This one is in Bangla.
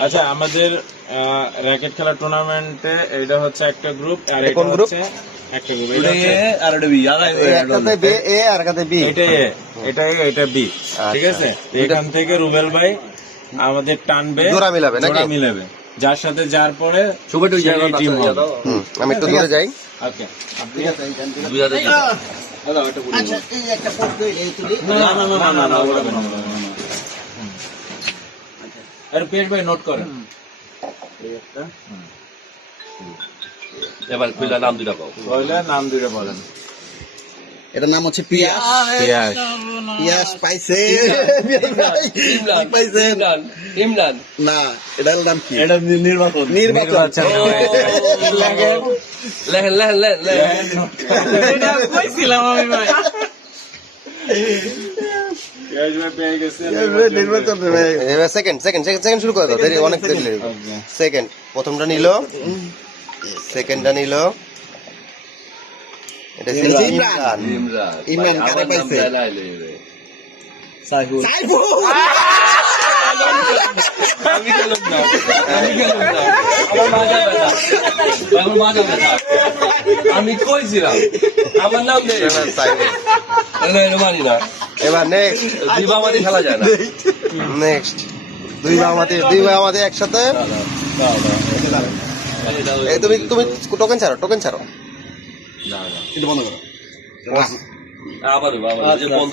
আচ্ছা আমাদের র্যাকেট খেলা টুর্নামেন্টে এটা হচ্ছে একটা গ্রুপ আর এটা হচ্ছে একটা গ্রুপ এটা এ আর এটা বি এই একটাতে বে এ আর একটাতে বি এটা এ এটা এ এটা বি ঠিক। আছে? এখান থেকে রুবেল ভাই আমাদের টানবে জোড়া মিলাবে নাকি? জোড়া মিলাবে। যার সাথে যার পরে ছবিটা ওই জায়গায় টিম হবে। আমি একটু দূরে যাই। ওকে। আপনি দুই হাজার আচ্ছা এই একটা প্রশ্ন এই তুলি। না না না না না না ওটা না, ওটা না, না। হুম। আরে পেট ভাই নোট করেন। এবার খুললা নাম দুইটা পাও পয়লা নাম দুটো বলেন। এটার নাম হচ্ছে পিয়াস। পিয়াস। পিয়াস পাইছে। ইমরান। পাইছে। ইমরান। ইমরান। না এটার নাম কি? এটা নির্বাচন। নির্বাচন। লেহেন লেহেন পিয়াস ভাই। সেকেন্ড সেকেন্ড সেকেন্ড শুরু করে দাও দেরি অনেক দেরি সেকেন্ড প্রথমটা নিল। সেকেন্ডটা নিল। এটা ইমরান। ইমরান। কারে পাইছে? সাইফুল। সাইফুল! আমি গেলাম না আমি গেলাম না আমার মাজা ব্যথা আমার মাজা ব্যথা আমি কইছিলাম আমার নাম নেই না, এটা মানি না। এবার নেক্সট দিবামাতি খেলা যায় না নেক্সট দুই বামাতে দুই বামাতে একসাথে এই তুমি তুমি টোকেন ছাড়ো টোকেন ছাড়ো। এটা বন্ধ করো। আবার বন্ধ